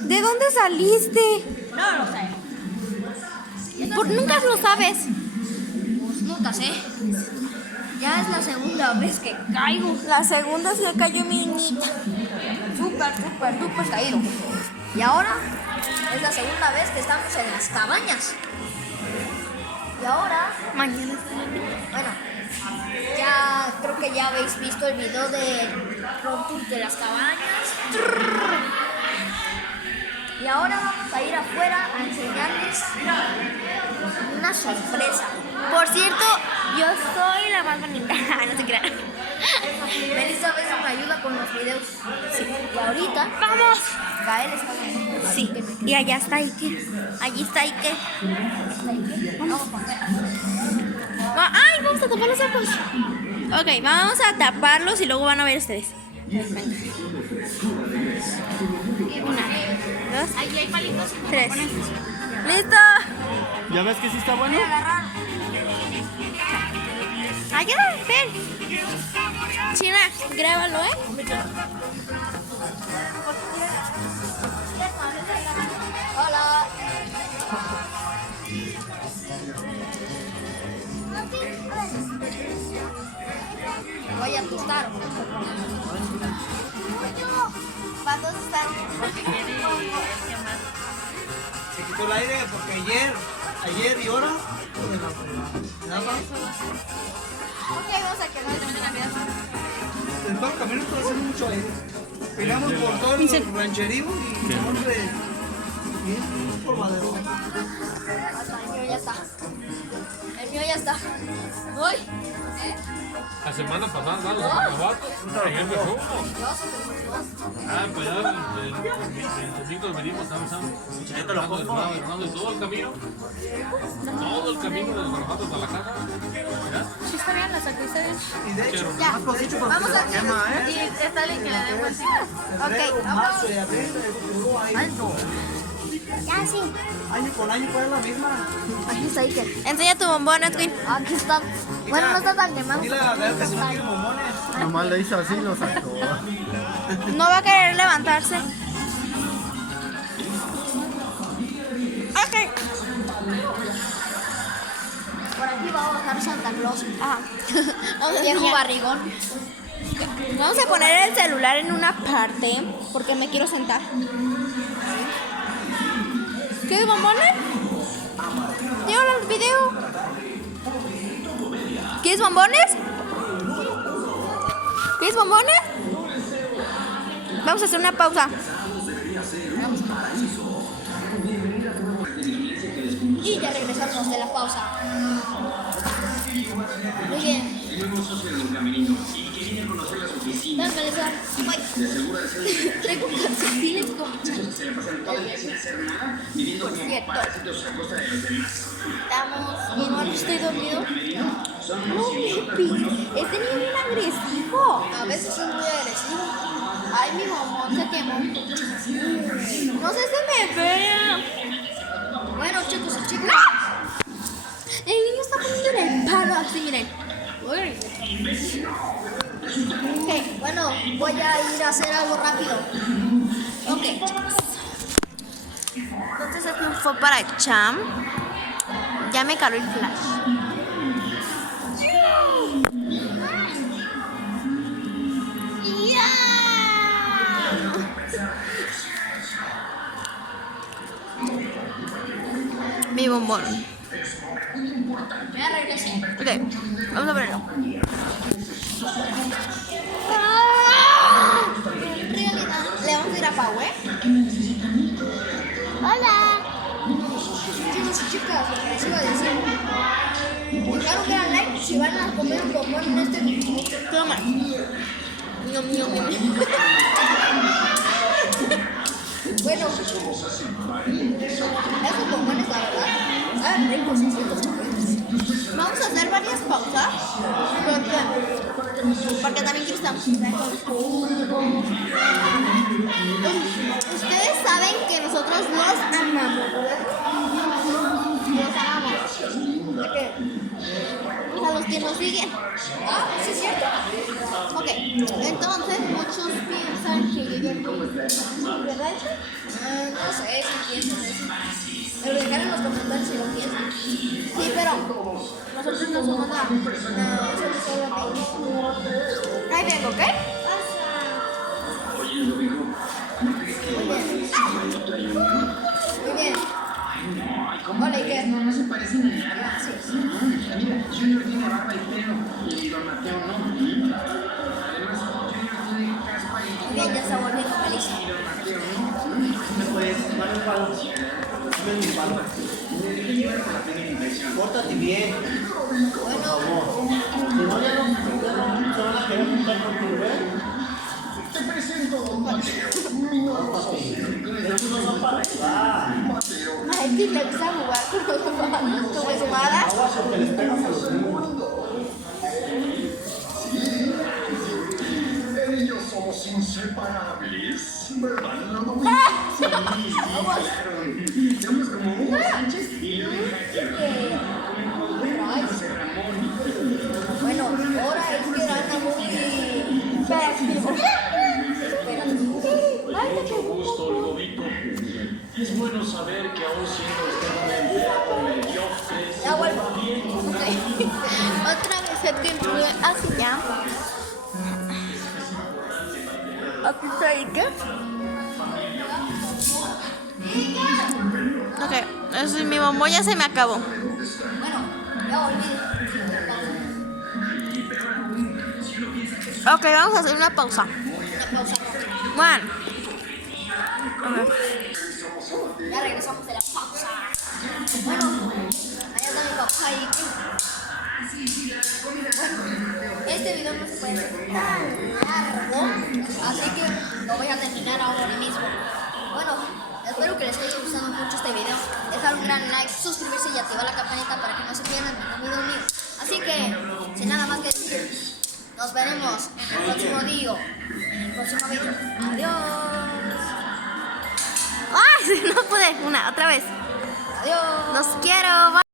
¿De dónde saliste? No lo sé. Nunca lo sabes. Pues nunca sé. Ya es la segunda vez que caigo. La segunda se cayó mi niñita. Súper caído. Y ahora es la segunda vez que estamos en las cabañas. Y ahora, Mañana. bueno, ya creo que ya habéis visto el video de Road Tour de las cabañas. Y ahora vamos a ir afuera a enseñarles una sorpresa. Por cierto, yo soy la más bonita. No se crean. Melissa a veces me ayuda con los videos. Sí. Y ahorita, ¡Vamos! Gael está viendo. Sí. Y allá está Ike. Allí está Ike. Vamos a comer. ¡Ay! Vamos a tapar los ojos. Ok, vamos a taparlos y luego van a ver ustedes. Una, dos, Ahí hay palitos. tres. ¡Listo! ¿Ya ves que sí está bueno? Ayúdame, ven. China, grábalo, ¿eh? Hola. Voy a tostar. ¿Cuántos están? Se quitó el aire porque ayer y ahora. Nada más. Ok, vamos a quedar de Navidad. En todo el camino está haciendo mucho aire. Pegamos por todo el rancherío y hombre. Bien, por madero. El mío ya está. El mío ya está. Uy. La semana pasada andaban los acabatos, ayer me fuimos. Pues ya el domingo venimos, estamos Hernando y todo el camino de los Guanajuatos a la casa. Sí, está bien, la saqué, está bien. Y de hecho, Ya. más poquito porque Vamos se a quema, ¿eh? Y está bien que le demos. Febrero, marzo y abril, duró año. Ya sí. Año con año fue la misma. Aquí está Iker. Enseña tu bombón, Edwin. Aquí está. Bueno, no está tan quemado. Dile a ver que si no quiere bombones. Nomás le hizo así y lo sacó. No va a querer levantarse. Ok. Por aquí va a bajar Santa Claus. Ajá. Vamos a Viejo enseñar. barrigón. Vamos a poner el celular en una parte porque me quiero sentar. ¿Quieres bombones? Llévalo al video. ¿Quieres bombones? ¿Quieres bombones? Vamos a hacer una pausa. Y ya regresamos de la pausa. Muy bien. Ven, Melissa. Ay. Traigo calcetines con Por cierto. Estamos bien. No, estoy dormido. No, Pepi. Este niño es bien agresivo. A veces es muy agresivo. Ay, mi mamón se quemó. No sé si me vea. Bueno, chicos y chicas. El niño está poniendo en el palo así, miren. Uy. Ok, bueno, voy a ir a hacer algo rápido. Ok, chicos. Entonces esto fue para Cham. Ya me caló el flash. Mi bombón. Ya regresé. Ok, vamos a ponerlo. Realidad. Le vamos a ir a Pau, ¿eh? Hola. Chicos y chicas, les iba a decir. Dejar un gran like si van a comer un bombón en este video. Toma. Ñom, ñom, ñom. Bueno, esos bombones, la verdad, saben ricos y ricos. Vamos a hacer varias pausas. Porque también quiero estar. Ustedes saben que nosotros los amamos. Los amamos. ¿De qué? O sea, los que nos siguen. Ah, sí es cierto. Ok, entonces muchos piensan saben que yo ya ¿verdad? No sé si piensan eso. Pero dejar en los comentarios si lo piensan. Sí, pero nosotros no somos nada. No, eso es solo a mí. Ahí vengo, ¿ok? Muy bien. Hola, Iker. No se parecen en nada. Mira, Junior tiene barba y pelo y Don Mateo no. Además, Junior tiene caspa y Muy bien, ya está volviendo feliz. Don Mateo no. Pues, dame un palo. Dame mi palo. Le dije llevar por la primera impresión. Pórtate bien. Bueno, Si no, ya no se van a querer juntar contigo, ¿eh? Te presento Don Mateo. Estos no son para ayudar. A ti le gusta jugar con los tu espada. Aguas o que les pegas a los niños. Ellos somos inseparables, ¿verdad? Somos como Hugo Sánchez y Luis Hacker. bueno, ahora es que anda muy hiperactivo. Mucho gusto, Ludovito. Es bueno saber que aún siendo usted un empleado mediocre, Ya vuelvo. Otra vez el tiempo así ya. Aquí está Iker. Ok, eso es mi bombo ya se me acabó. Bueno, ya volví. Ok, vamos a hacer una pausa. Una pausa. Bueno. Ok. Ya regresamos de la pausa. Bueno, allá está mi papá y este video no se puede hacer tan largo, así que lo voy a terminar ahora mismo. Bueno, espero que les haya gustado mucho este video. Dejar un gran like, suscribirse y activar la campanita para que no se pierdan ningún video mío. Así que, sin nada más que decir, nos veremos en el próximo video. Adiós. ¡Ay! No pude. Otra vez. Adiós. Los quiero. Bye.